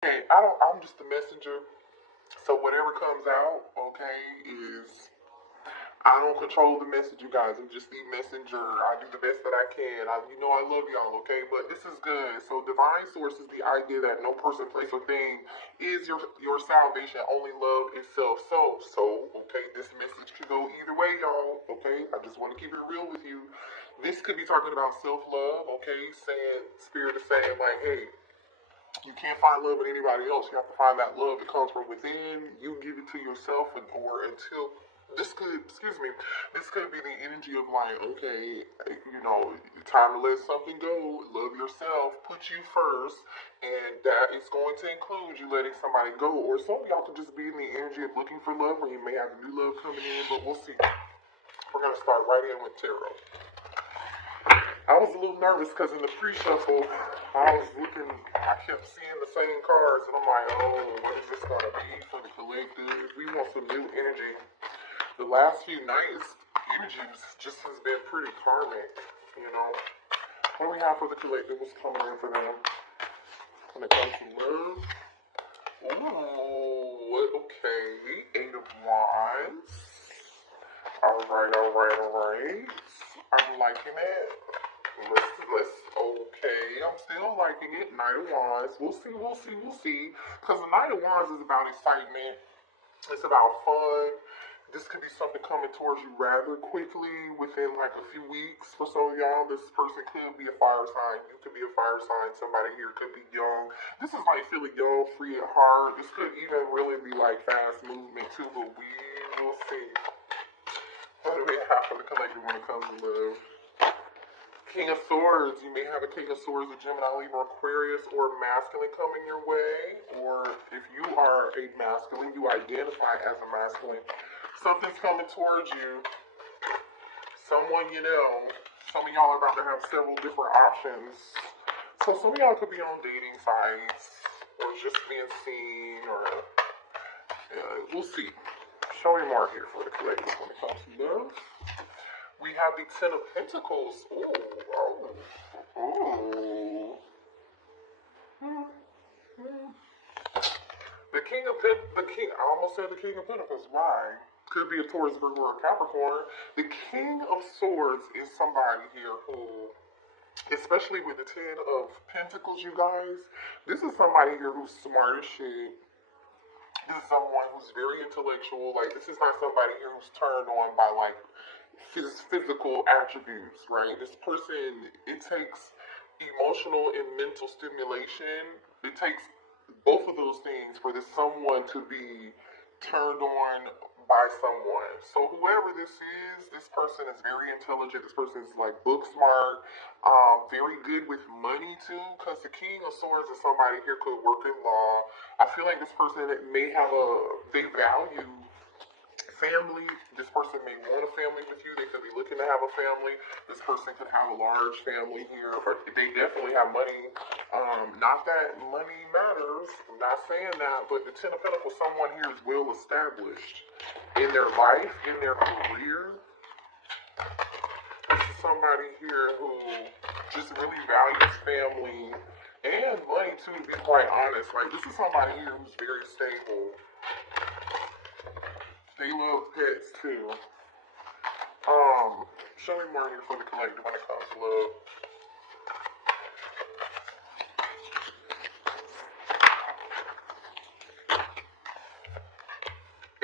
Hey, I'm just the messenger. So whatever comes out, okay, is I don't control the message, you guys. I'm just the messenger. I do the best that I can. I love y'all, okay? But this is good. So divine source is the idea that no person, place, or thing is your salvation. Only love itself. Okay, this message could go either way, y'all. Okay, I just want to keep it real with you. This could be talking about self-love, okay? Saying spirit is saying like, hey, you can't find love in anybody else. You have to find that love that comes from within. You give it to yourself, or until excuse me, this could be the energy of like, okay, time to let something go. Love yourself. Put you first, and that is going to include you letting somebody go. Or some of y'all could just be in the energy of looking for love, or you may have new love coming in. But we'll see. We're gonna start right in with tarot. I was a little nervous because in the pre-shuffle, I kept seeing the same cards, and I'm like, oh, what is this going to be for the collective? We want some new energy. The last few nights, energies just has been pretty karmic, you know. What do we have for the collective? What's coming in for them when it comes to love? Ooh, okay. Eight of Wands. All right. I'm liking it. Okay, I'm still liking it. Knight of Wands. We'll see. Because the Knight of Wands is about excitement. It's about fun. This could be something coming towards you rather quickly within like a few weeks for some of y'all. This person could be a fire sign. You could be a fire sign. Somebody here could be young. This is like feeling young, free at heart. This could even really be like fast movement too, but we will see. What do we have for the collective when it comes to love? King of Swords. You may have a King of Swords, a Gemini, Libra, Aquarius, or masculine coming your way. Or if you are a masculine, you identify as a masculine. Something's coming towards you. Someone, some of y'all are about to have several different options. So some of y'all could be on dating sites, or just being seen, or we'll see. Show me more here for the collective when it comes to love. We have the Ten of Pentacles. Ooh. I almost said the King of Pentacles. Why? Could be a Taurus, Virgo, or a Capricorn. The King of Swords is somebody here who, especially with the Ten of Pentacles, you guys, this is somebody here who's smart as shit. This is someone who's very intellectual. Like, this is not somebody here who's turned on by, like, his physical attributes, right? This person, it takes emotional and mental stimulation. It takes both of those things for this someone to be turned on by someone. So whoever this is, this person is very intelligent. This person is like book smart, very good with money too. Because the King of Swords is somebody here could work in law. I feel like this person may have they value family. This person may want a family with you. They could be looking to have a family. This person could have a large family here, but they definitely have money. Not that money matters. I'm not saying that, but the Ten of Pentacles, someone here is well established in their life, in their career. This is somebody here who just really values family and money too, to be quite honest. Like, this is somebody here who's very stable. They love pets too. Show me more here for the collective when it comes to love.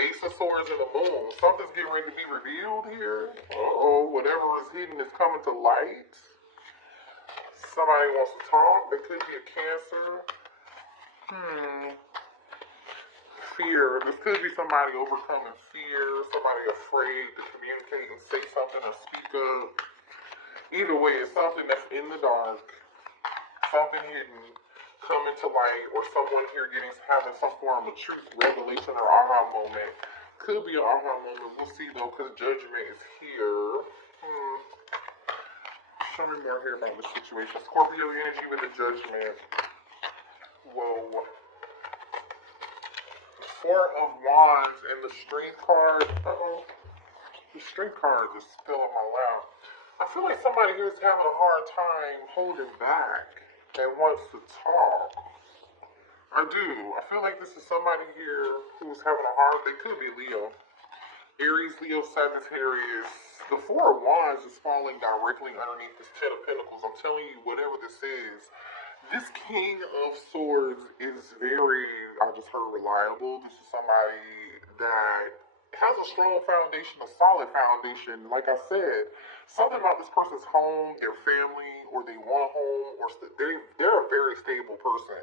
Ace of Swords and the Moon. Something's getting ready to be revealed here. Whatever is hidden is coming to light. Somebody wants to talk. There could be a Cancer. Fear. This could be somebody overcoming fear, somebody afraid to communicate and say something or speak up. Either way, it's something that's in the dark, something hidden, coming to light, or someone here having some form of truth, revelation, or aha moment. Could be an aha moment. We'll see though, because judgment is here. Show me more here about the situation. Scorpio energy with the judgment. Whoa. Four of Wands and the Strength card. The Strength card just fell on my lap. I feel like somebody here is having a hard time holding back and wants to talk. I do. I feel like this is somebody here who's having a hard. They could be Leo. Aries, Leo, Sagittarius. The Four of Wands is falling directly underneath this Ten of Pentacles. I'm telling you, whatever this is, this King of Swords is very, I just heard, reliable. This is somebody that has a strong foundation, a solid foundation. Like I said, something about this person's home, their family, or they want a home, or they're a very stable person.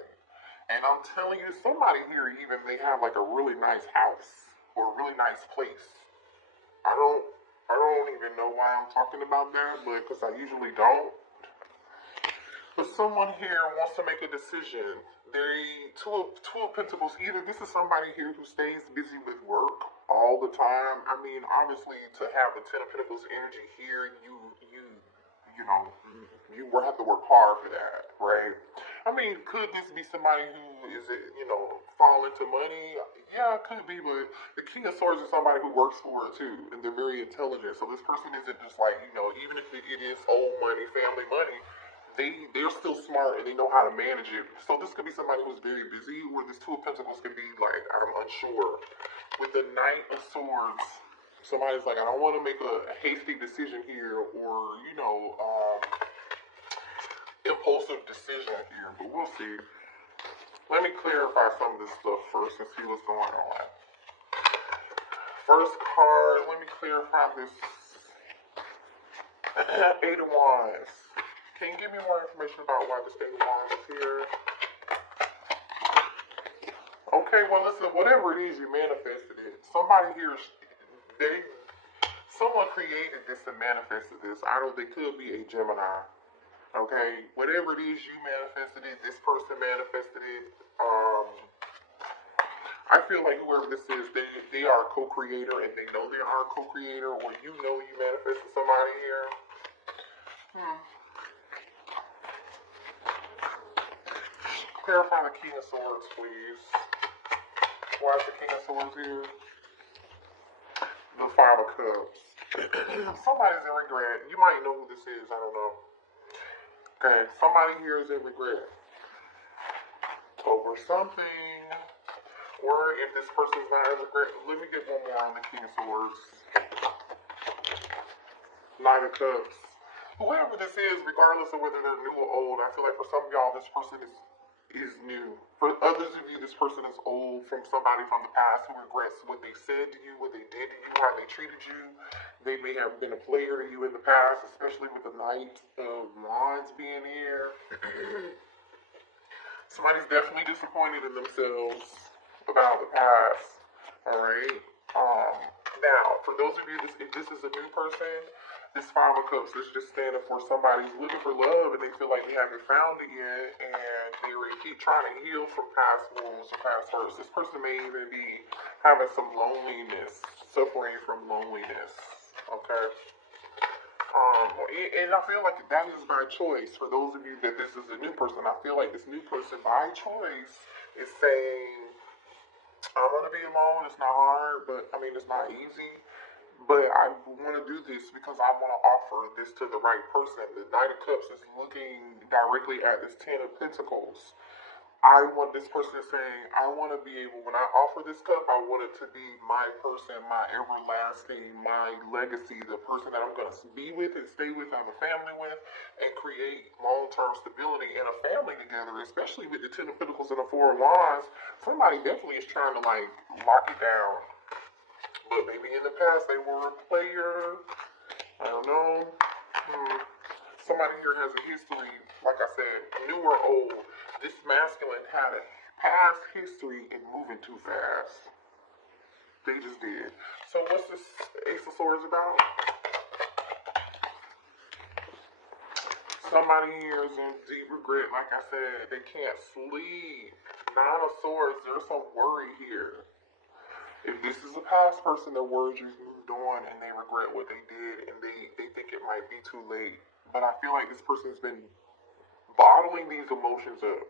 And I'm telling you, somebody here even may have like a really nice house or a really nice place. I don't even know why I'm talking about that, but because I usually don't. But someone here wants to make a decision. Two of Pentacles. Either this is somebody here who stays busy with work all the time. I mean, obviously, to have the Ten of Pentacles energy here, you will have to work hard for that, right? I mean, could this be somebody who is, fall into money? Yeah, it could be, but the King of Swords is somebody who works for it too, and they're very intelligent. So this person isn't just like, even if it is old money, family money, they're still smart and they know how to manage it. So this could be somebody who's very busy, or this Two of Pentacles could be like, I'm unsure. With the Knight of Swords, somebody's like, I don't want to make a hasty decision here, or, impulsive decision here, but we'll see. Let me clarify some of this stuff first and see what's going on. First card, let me clarify this. Eight of Wands. Can you give me more information about why this Eight of Wands is here? Okay, well listen, whatever it is, you manifested it. Somebody here, someone created this and manifested this. They could be a Gemini. Okay, whatever it is, you manifested it, this person manifested it. I feel like whoever this is, they are a co-creator, and they know they are a co-creator, or you manifested somebody here. Clarify the King of Swords, please. Why is the King of Swords here? The Five of Cups. Somebody's in regret. You might know who this is, I don't know. Okay, somebody here is in regret over something, or if this person's not in regret, let me get one more on the King of Swords. Nine of Cups. Whoever this is, regardless of whether they're new or old, I feel like for some of y'all, this person is new. For others of you, this person is old, from somebody from the past who regrets what they said to you, what they did to you, how they treated you. They may have been a player to you in the past, especially with the Knight of Wands being here. Somebody's definitely disappointed in themselves about the past. Alright? Now, for those of you, if this is a new person, this Five of Cups is just standing for somebody who's looking for love and they feel like they haven't found it yet, and they keep trying to heal from past wounds or past hurts. This person may even be having some loneliness, suffering from loneliness. Okay? And I feel like that is by choice. For those of you that this is a new person, I feel like this new person by choice is saying, I'm going to be alone. It's not hard, but it's not easy. But I want to do this because I want to offer this to the right person. The Knight of Cups is looking directly at this Ten of Pentacles. This person is saying, I want to be able, when I offer this cup, I want it to be my person, my everlasting, my legacy, the person that I'm going to be with and stay with, have a family with, and create long-term stability and a family together, especially with the Ten of Pentacles and the Four of Wands. Somebody definitely is trying to, lock it down. But maybe in the past they were a player. I don't know. Somebody here has a history, like I said, new or old. This masculine had a past history in moving too fast. They just did. So what's this Ace of Swords about? Somebody here is in deep regret, like I said. They can't sleep. Nine of Swords, there's some worry here. If this is a past person, their words just moved on and they regret what they did and they think it might be too late. But I feel like this person's been bottling these emotions up.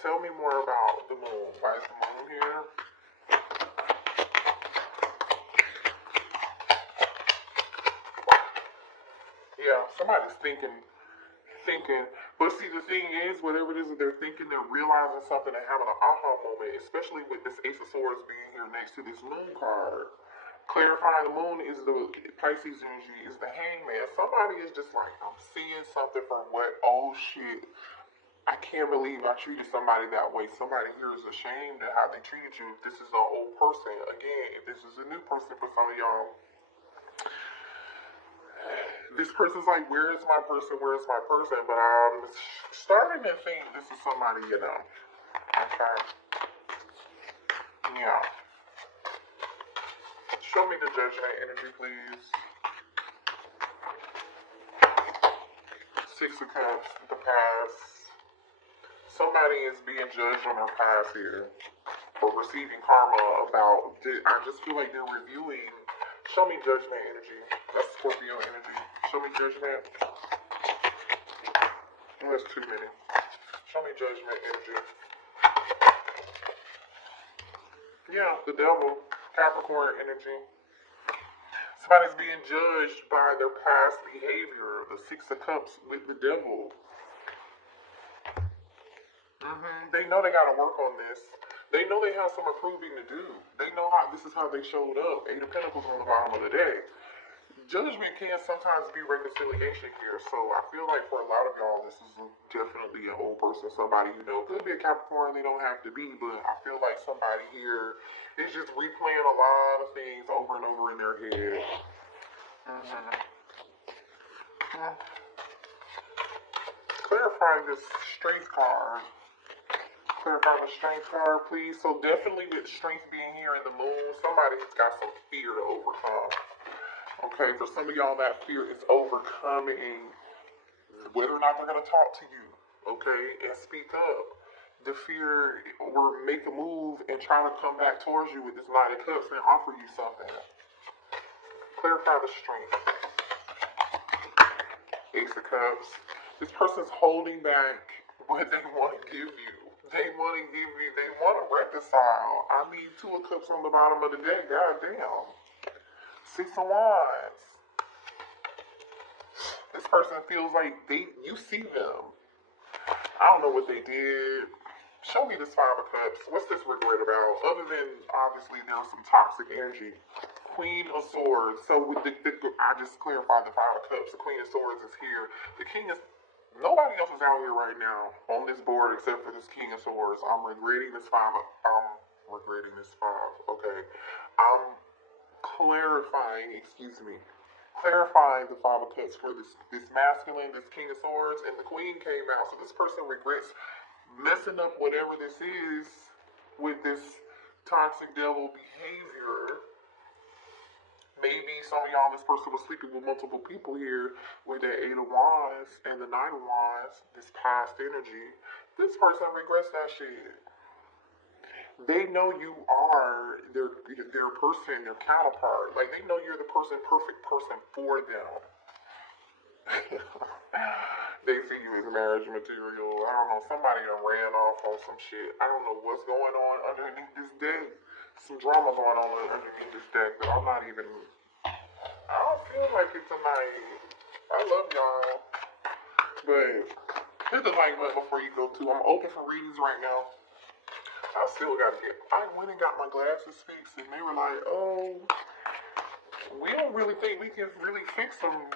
Tell me more about the moon. Why is the moon here? Yeah, somebody's thinking thinking. But see, the thing is, whatever it is that they're thinking, they're realizing something and having an aha moment, especially with this Ace of Swords being here next to this moon card. Clarifying the moon is the Pisces energy, is the hangman. Somebody is just like, I'm seeing something from what, oh shit, I can't believe I treated somebody that way. Somebody here is ashamed of how they treated you. If this is an old person, again, if this is a new person for some of y'all, this person's like, where is my person? Where is my person? But I'm starting to think this is somebody you know. Okay. Yeah. Show me the judgment energy, please. Six of Cups, the past. Somebody is being judged on their past here for receiving karma about, I just feel like they're reviewing. Show me judgment energy. That's Scorpio energy. Show me judgment. Oh, that's too many. Show me judgment energy. Yeah, the devil. Capricorn energy. Somebody's being judged by their past behavior. The Six of Cups with the devil. They know they gotta work on this. They know they have some improving to do. They know how this is how they showed up. Eight of Pentacles on the bottom of the deck. Judgment can sometimes be reconciliation here. So I feel like for a lot of y'all, this is definitely an old person, somebody you know. Could be a Capricorn, they don't have to be, but I feel like somebody here is just replaying a lot of things over and over in their head. Clarifying this strength card. Clarify the strength card, please. So definitely with strength being here in the moon, somebody's got some fear to overcome. Okay, for some of y'all, that fear is overcoming whether or not they're going to talk to you, okay, and speak up. The fear or make a move and try to come back towards you with this Knight of Cups and offer you something. Clarify the strength. Ace of Cups. This person's holding back what they want to give you. They want to reconcile. I need Two of Cups on the bottom of the deck. God damn. Six of Wands. This person feels like you see them. I don't know what they did. Show me this Five of Cups. What's this regret about? Other than, obviously, there's some toxic energy. Queen of Swords. So, with I just clarified the Five of Cups. The Queen of Swords is here. The King is... Nobody else is out here right now on this board except for this King of Swords. I'm regretting this five. Okay. I'm clarifying the Five of Cups for this masculine, this King of Swords, and the Queen came out. So this person regrets messing up whatever this is with this toxic devil behavior. Maybe some of y'all, this person was sleeping with multiple people here with the Eight of Wands and the Nine of Wands, this past energy. This person regrets that shit. They know you are their person, their counterpart. Like, they know you're the perfect person for them. They see you as marriage material. I don't know, somebody done ran off on some shit. I don't know what's going on underneath this deck. Some drama going on underneath this deck that I'm not even... I don't feel like it tonight. I love y'all. But hit the like button before you go too. I'm open for readings right now. I still gotta I went and got my glasses fixed and they were like, oh, we don't really think we can really fix them.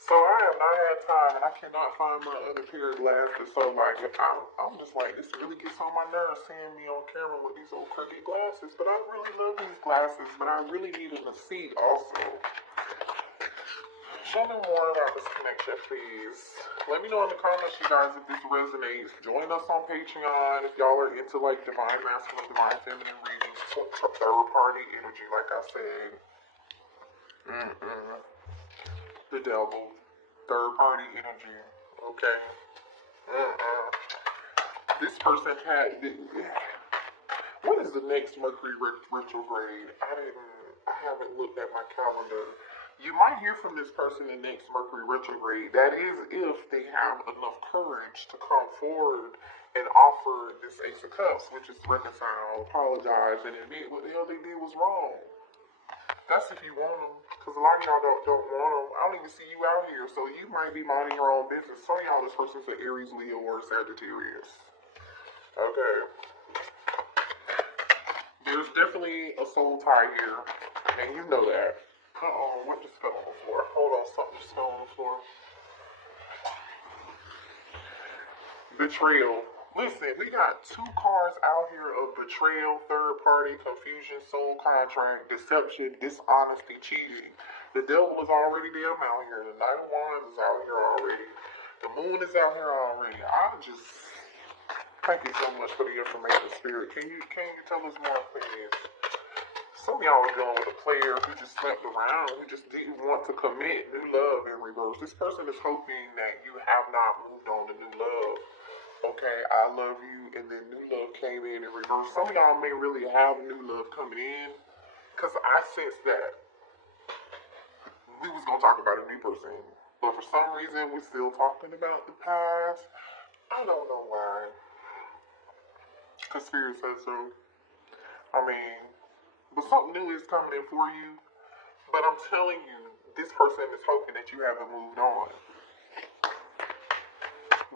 So I have not had time and I cannot find my other pair of glasses. So like, I'm just like, this really gets on my nerves seeing me on camera with these old crooked glasses. But I really love these glasses, but I really need them to see also. Show me more about this connection, please. Let me know in the comments, you guys, if this resonates. Join us on Patreon if y'all are into like divine masculine, divine feminine readings, third party energy, like I said. The devil. Third party energy. Okay. This person had... What is the next Mercury retrograde? I haven't looked at my calendar. You might hear from this person in next Mercury retrograde. That is if they have enough courage to come forward and offer this Ace of Cups, which is reconcile, apologize, and admit what the hell they did was wrong. That's if you want them. Because a lot of y'all don't want them. I don't even see you out here. So you might be minding your own business. Some of y'all, this person's an Aries, Leo, or Sagittarius. Okay. There's definitely a soul tie here. And you know that. Uh-oh, what just fell on the floor? Hold on, something just fell on the floor. Betrayal. Listen, we got two cards out here of betrayal, third party, confusion, soul contract, deception, dishonesty, cheating. The devil is already damn out here. The Knight of Wands is out here already. The moon is out here already. Thank you so much for the information, Spirit. Can you tell us more, please? Some of y'all are dealing with a player who just slept around, who just didn't want to commit new love in reverse. This person is hoping that you have not moved on to new love. Okay, I love you, and then new love came in reverse. Some of y'all may really have new love coming in, because I sense that we was going to talk about a new person, but for some reason, we're still talking about the past. I don't know why, because Spirit says so. I mean, but something new is coming in for you, but I'm telling you, this person is hoping that you haven't moved on,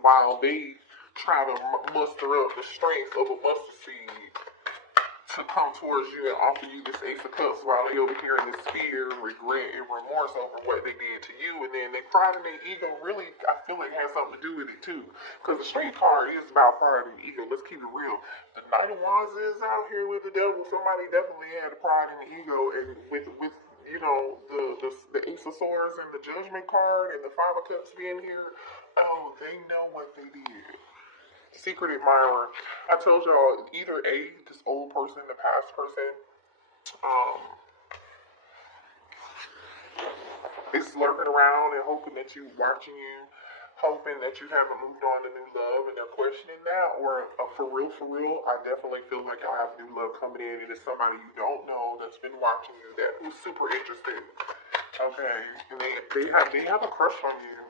while they try to muster up the strength of a mustard seed to come towards you and offer you this Ace of Cups while they over here in this fear, regret, and remorse over what they did to you. And then they pride in their ego really, I feel like, has something to do with it too. Because the Strength card is about pride and ego. Let's keep it real. The Knight of Wands is out here with the devil. Somebody definitely had a pride in the ego. And with you know, the Ace of Swords and the Judgment card and the Five of Cups being here, oh, they know what they did. Secret admirer. I told y'all, either this old person, the past person, is lurking around and hoping that you, watching you, hoping that you haven't moved on to new love, and they're questioning that. Or for real, I definitely feel like I have new love coming in, and it's somebody you don't know that's been watching you that who's super interested. Okay, and they have a crush on you.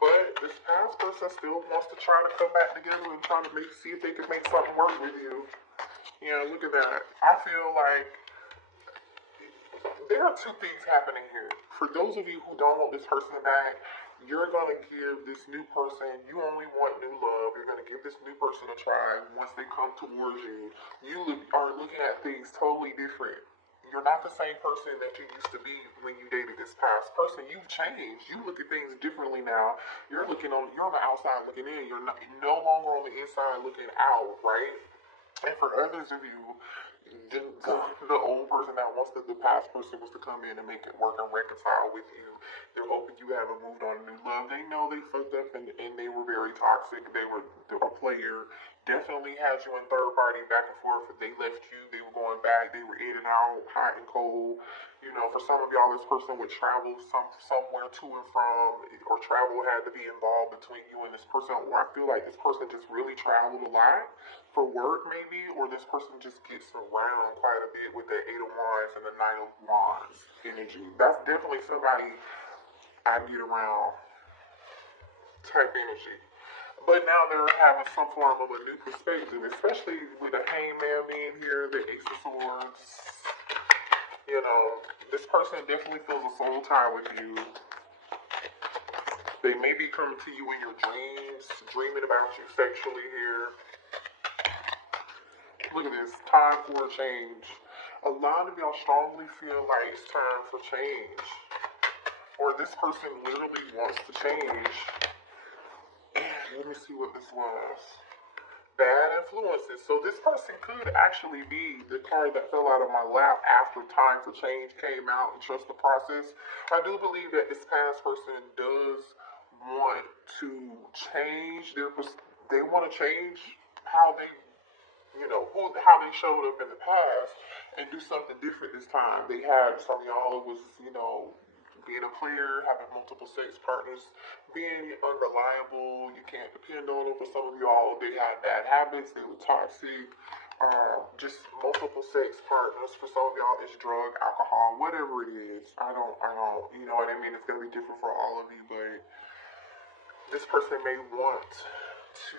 But this past person still wants to try to come back together and try to see if they can make something work with you. Yeah, look at that. I feel like there are two things happening here. For those of you who don't want this person back, you're going to give this new person, you only want new love, you're going to give this new person a try. Once they come towards you, you are looking at things totally different. You're not the same person that you used to be when you dated this past person. You've changed. You look at things differently now. You're on the outside looking in. You're no longer on the inside looking out, right? And for others of you, the old person that wants the past person was to come in and make it work and reconcile with you. They're hoping you haven't moved on to new love. They know they fucked up and they were very toxic. They were a player. Definitely had you in third party back and forth. They left you. They were going back. They were in and out, hot and cold. You know, for some of y'all, this person would travel somewhere to and from, or travel had to be involved between you and this person. Or I feel like this person just really traveled a lot for work, maybe, or this person just gets around quite a bit with the Eight of Wands and the Nine of Wands energy. That's definitely somebody I get around type energy. But now they're having some form of a new perspective, especially with the Hangman being here, the Ace of Swords. You know, this person definitely feels a soul tie with you. They may be coming to you in your dreams, dreaming about you sexually here. Look at this, time for a change. A lot of y'all strongly feel like it's time for change. Or this person literally wants to change. Let me see what this was. Bad influences. So this person could actually be the card that fell out of my lap after time for change came out and trust the process. I do believe that this past person does want to change they want to change how they, how they showed up in the past and do something different this time. They had some of y'all was, being a player, having multiple sex partners, being unreliable, you can't depend on them. For some of y'all, they had bad habits, they were toxic, just multiple sex partners. For some of y'all, it's drug, alcohol, whatever it is. I don't, you know what I mean? It's going to be different for all of you, but this person may want to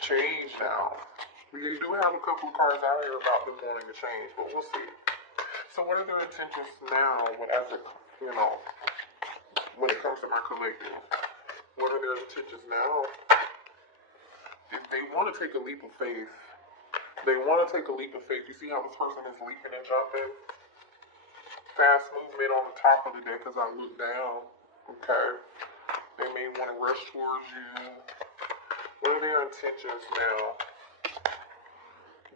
change now. We do have a couple of cards out here about them wanting to change, but we'll see. So what are their intentions now when it comes to my collective? What are their intentions now? If they want to take a leap of faith, You see how this person is leaping and jumping? Fast movement on the top of the deck as I look down. Okay. They may want to rush towards you. What are their intentions now?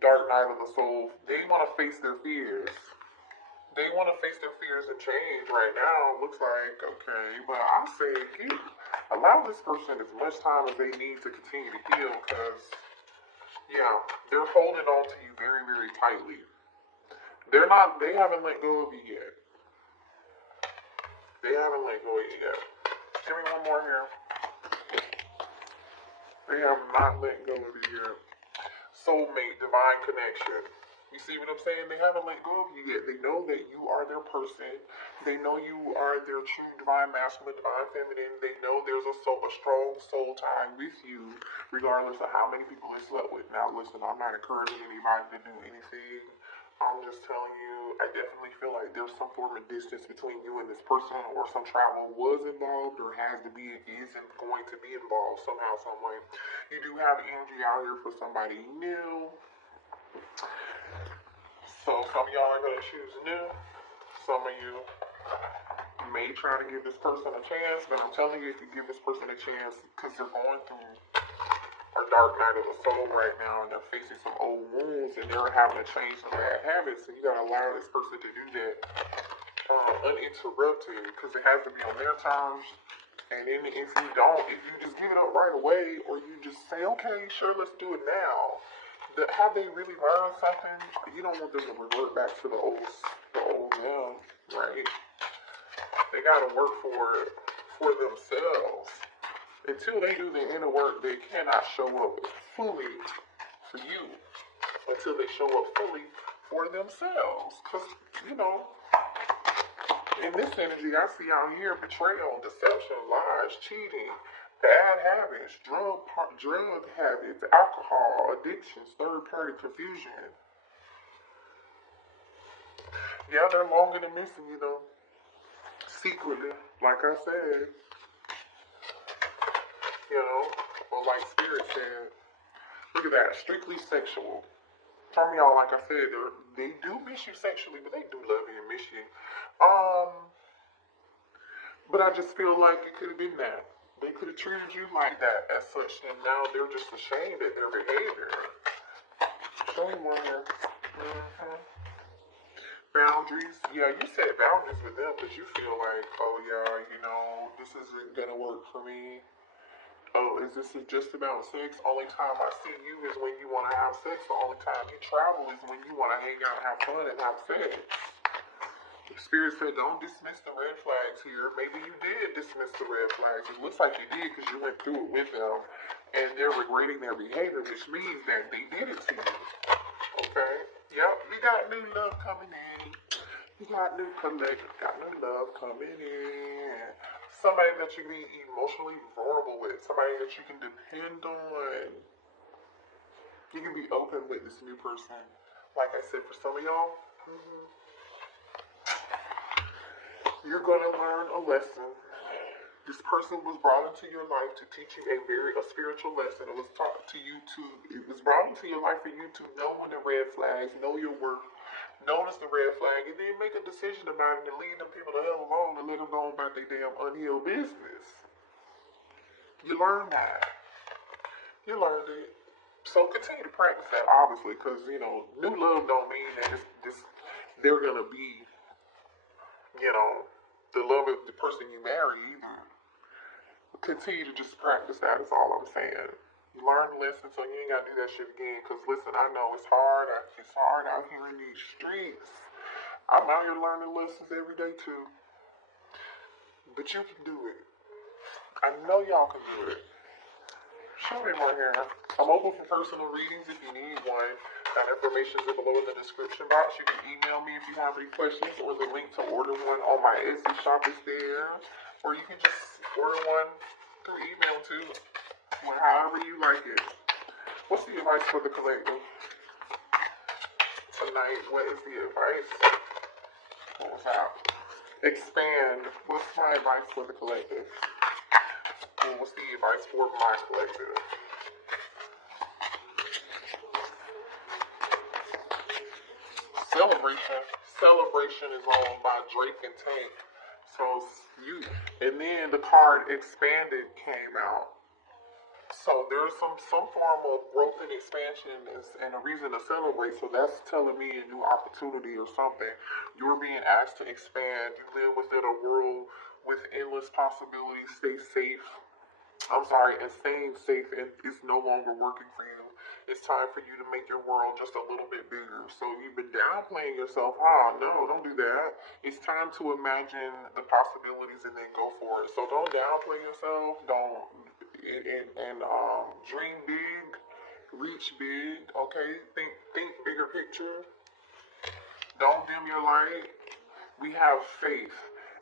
Dark night of the soul. They want to face their fears. They want to face their fears and change right now. Looks like, okay. But I say, allow this person as much time as they need to continue to heal, because, yeah, they're holding on to you very, very tightly. They haven't let go of you yet. They haven't let go of you yet. Give me one more here. They have not let go of you yet. Soulmate, divine connection. You see what I'm saying? They haven't let go of you yet. They know that you are their person. They know you are their true divine masculine, divine feminine. They know there's a strong soul tie with you, regardless of how many people they slept with. Now, listen, I'm not encouraging anybody to do anything. I'm just telling you, I definitely feel like there's some form of distance between you and this person, or some travel was involved, or is going to be involved somehow, some way. You do have energy out here for somebody new. So some of y'all are going to choose new. Some of you may try to give this person a chance, but I'm telling you, if you give this person a chance, because they're going through a dark night of the soul right now, and they're facing some old wounds, and they're having to change some bad habits, and you got to allow this person to do that uninterrupted, because it has to be on their terms. And then if you just give it up right away, or you just say, okay, sure, let's do it now, have they really learned something? You don't want them to revert back to the old them, right? They got to work for themselves. Until they do the inner work, they cannot show up fully for you. Until they show up fully for themselves. Because, in this energy, I see out here betrayal, deception, lies, cheating, bad habits, drug habits, alcohol, addictions, third-party confusion. Yeah, they're longing and missing, secretly, like I said. Or like Spirit said, look at that, strictly sexual. Some of y'all, like I said, they do miss you sexually, but they do love you and miss you. But I just feel like it could have been that. They could have treated you like that as such, and now they're just ashamed at their behavior. Show me more here. Boundaries. Yeah, you set boundaries with them because you feel like, oh yeah, this isn't going to work for me. Oh, is this just about sex? Only time I see you is when you want to have sex. The only time you travel is when you want to hang out and have fun and have sex. The Spirit said, don't dismiss the red flags here. Maybe you did dismiss the red flags. It looks like you did because you went through it with them. And they're regretting their behavior, which means that they did it to you. Okay? Yep, you got new love coming in. You got new love coming in. Somebody that you can be emotionally vulnerable with. Somebody that you can depend on. You can be open with this new person. Like I said, for some of y'all, you're going to learn a lesson. This person was brought into your life to teach you a spiritual lesson. It was taught to you it was brought into your life for you to know when the red flags, know your worth, notice the red flag, and then make a decision about it and leave them people the hell alone and let them go about their damn unhealed business. You learned that. You learned it. So continue to practice that, obviously, because, new love don't mean that they're going to be, the love of the person you marry either. Continue to just practice that is all I'm saying. You learn the lesson so you ain't got to do that shit again. Because listen, I know it's hard. It's hard out here in these streets. I'm out here learning lessons every day too. But you can do it. I know y'all can do it. Show me more here. I'm open for personal readings if you need one. That information is below in the description box. You can email me if you have any questions, or the link to order one on my Etsy shop is there. Or you can just order one through email too. However you like it. What's the advice for the collective tonight? What is the advice? What was that? Expand. What's my advice for the collective? What's the advice for my collective? Celebration. Celebration is on by Drake and Tank. So and then the card Expanded came out. So there's some form of growth and expansion and a reason to celebrate. So that's telling me a new opportunity or something. You're being asked to expand. You live within a world with endless possibilities. Stay safe. And staying safe is no longer working for you. It's time for you to make your world just a little bit bigger. So you've been downplaying yourself. Oh, no, don't do that. It's time to imagine the possibilities and then go for it. So don't downplay yourself. Don't, dream big, reach big, okay? Think bigger picture. Don't dim your light. We have faith.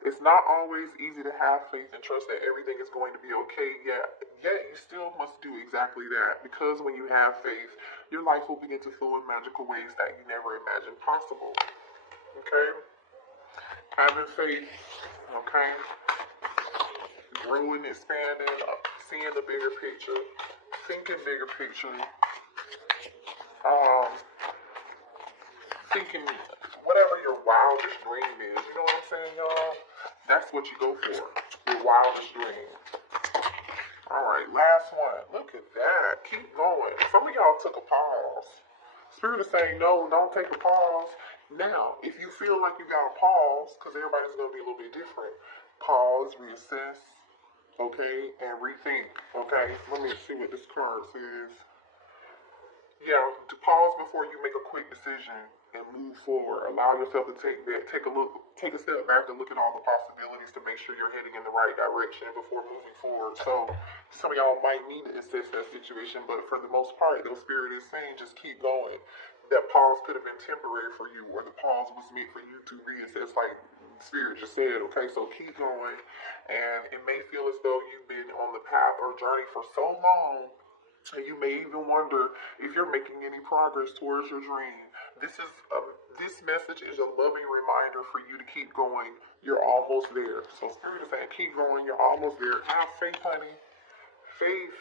It's not always easy to have faith and trust that everything is going to be okay, yet you still must do exactly that. Because when you have faith, your life will begin to flow in magical ways that you never imagined possible. Okay? Having faith, okay? Growing, expanding, seeing the bigger picture, thinking bigger picture, thinking whatever your wildest dream is, you know what I'm saying, y'all? That's what you go for, your wildest dream. Alright, last one. Look at that. Keep going. Some of y'all took a pause. Spirit is saying, no, don't take a pause. Now, if you feel like you got to pause, because everybody's going to be a little bit different, pause, reassess, okay, and rethink, okay? Let me see what this card says. Yeah, to pause before you make a quick decision and move forward. Allow yourself to take a step back and look at all the possibilities to make sure you're heading in the right direction before moving forward. So some of y'all might need to assess that situation, but for the most part, the Spirit is saying just keep going. That pause could have been temporary for you, or the pause was meant for you to reassess, like Spirit just said, okay? So keep going, and it may feel as though you've been on the path or journey for so long. And you may even wonder if you're making any progress towards your dream. This message is a loving reminder for you to keep going. You're almost there. So Spirit is saying, keep going. You're almost there. Have faith, honey. Faith.